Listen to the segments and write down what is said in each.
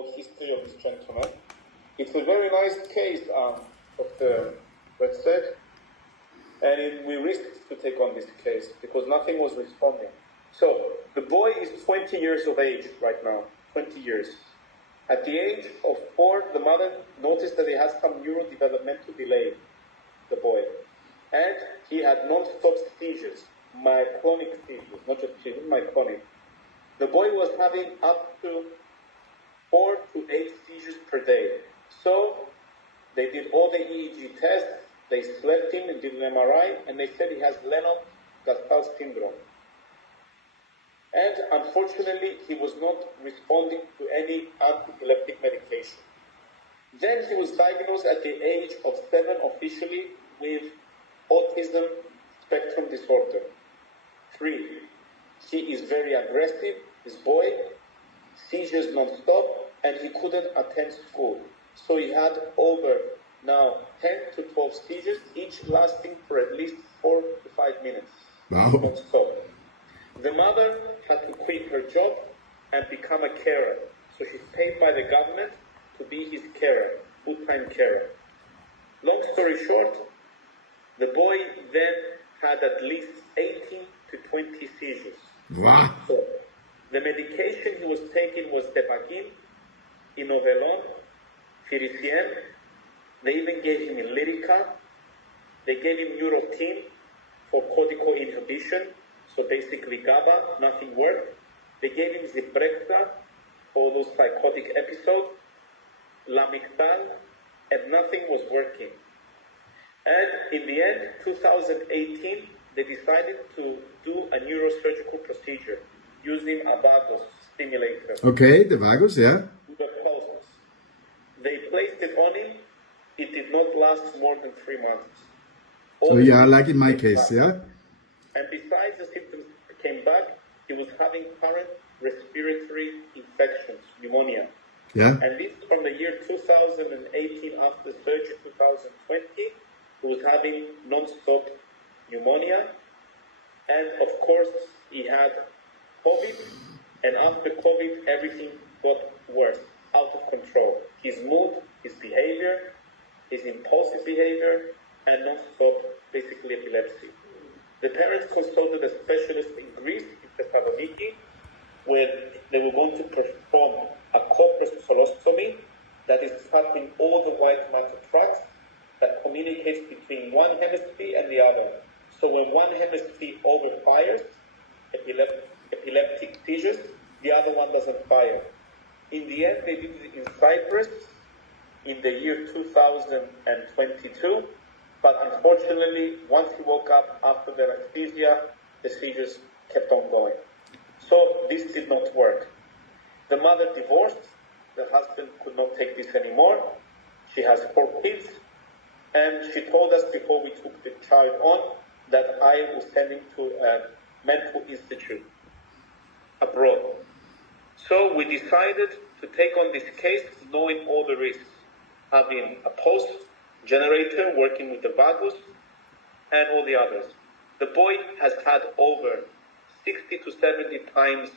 whole history of this gentleman. It's a very nice case of the website, and we risked to take on this case because nothing was responding. So the boy is 20 years of age right now, 20 years. At the age of 4, the mother noticed that he has some neurodevelopmental delay, the boy. And he had non-stop seizures, myoclonic seizures, not just seizures, myoclonic. The boy was having up to 4 to 8 seizures per day. So they did all the EEG tests, they slept him and did an MRI, and they said he has Lennox-Gastaut syndrome. And unfortunately, he was not responding to any anti-epileptic medication. Then he was diagnosed at the age of 7 officially with autism spectrum disorder. 3, he is very aggressive, this boy, seizures non-stop, and he couldn't attend school. So he had over now 10 to 12 seizures, each lasting for at least 4 to 5 minutes. Wow. Non-stop. The mother had to quit her job and become a carer. So she's paid by the government to be his carer, full-time carer. Long story short, the boy then had at least 18 to 20 seizures. Wow. So the medication he was taking was Depakine, Inovelon, Firicien. They even gave him Lyrica. They gave him Neurotin for cortical inhibition. So basically GABA, nothing worked. They gave him Zyprexa for those psychotic episodes, Lamictal, and nothing was working. And in the end, 2018, they decided to do a neurosurgical procedure using a vagus stimulator. Okay, the vagus, yeah. The pulses. They placed it on him. It did not last more than 3 months. So yeah, like in my case, yeah. And besides the symptoms came back, he was having current respiratory infections, pneumonia. Yeah. And this from the year 2018 after surgery 2020, he was having non-stop pneumonia. And of course, he had COVID. And after COVID, everything got worse, out of control. His mood, his behavior, his impulsive behavior, and non-stop, basically epilepsy. The parents consulted a specialist in Greece, in Thessaloniki, where they were going to perform a corpus colostomy that is cutting all the white matter tracts that communicates between one hemisphere and the other. So when one hemisphere overfires, epileptic seizures, the other one doesn't fire. In the end, they did it in Cyprus in the year 2022. But unfortunately, once he woke up after the anesthesia, the seizures kept on going. So this did not work. The mother divorced. The husband could not take this anymore. She has 4 kids. And she told us before we took the child on that I was sending to a mental institute abroad. So we decided to take on this case knowing all the risks, having a post generator working with the vagus and all the others. The boy has had over 60 to 70 times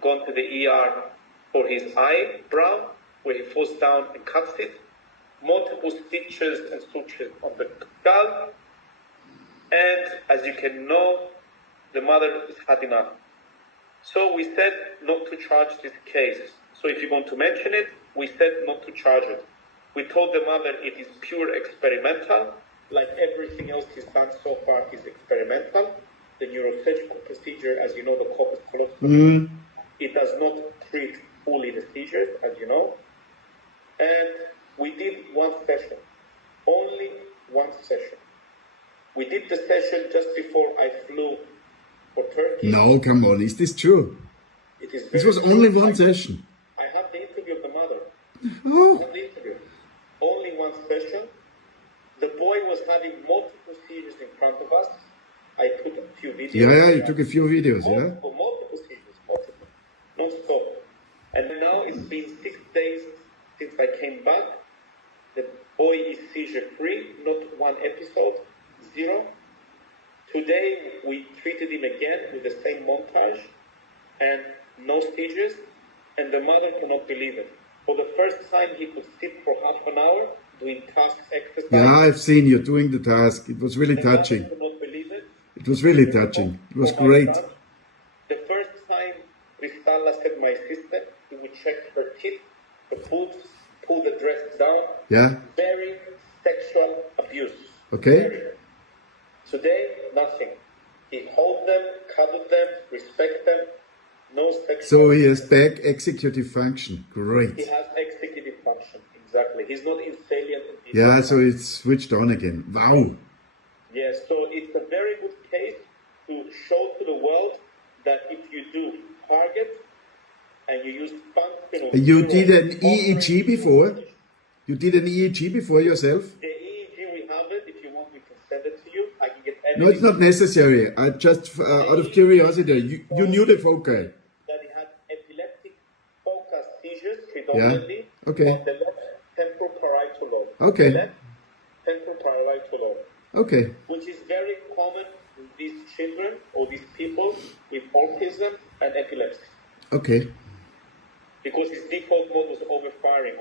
gone to the ER for his eyebrow, where he falls down and cuts it, multiple stitches and sutures on the skull, and as you can know, the mother has had enough. So we said not to charge this case. So if you're going to mention it, we said not to charge it. We told the mother it is pure experimental, like everything else he's done so far is experimental. The neurosurgical procedure, as you know, the corpus colostomy, it does not treat fully the seizures, as you know. And we did 1 session, only 1 session. We did the session just before I flew for Turkey. No, come on, is this true? It is. This was only 1 session. I had the interview of the mother. Oh. I had the interview. Only 1 session. The boy was having multiple seizures in front of us. I took a few videos. Yeah, you took a few videos, yeah? Multiple seizures, multiple. Non-stop. And now it's been 6 days since I came back. The boy is seizure-free, not 1 episode, 0. Today we treated him again with the same montage and no seizures, and the mother cannot believe it. For the first time, he could sit for half an hour doing tasks, exercise. Yeah, I've seen you doing the task. It was really The touching. mother could not believe it. It was really touching. It was great. The first time Cristalla said my sister, he would check her teeth, the boobs, pull the dress down. Yeah. Very sexual abuse. Okay. Very. Today, nothing. He hold them, cuddle them, respect them. No sexual. So he has back executive function. He Great. has executive function. Exactly. He's not in salient. Yeah, so it's switched on again. Wow. Yes, so it's a very good case to show to the world that if you do target and you use functional... You did an EEG before? You did an EEG before yourself? The EEG, we have it. If you want, we can send it to you. I can get any... No, it's not necessary. I just, out of curiosity, you knew the foci. That he had epileptic focus seizures predominantly. Yeah. Okay. And the left temporal parietal lobe. Okay. The left temporal parietal lobe. Okay. Which is very common in these children or these people with autism and epilepsy. Okay. Because his default mode was overfiring.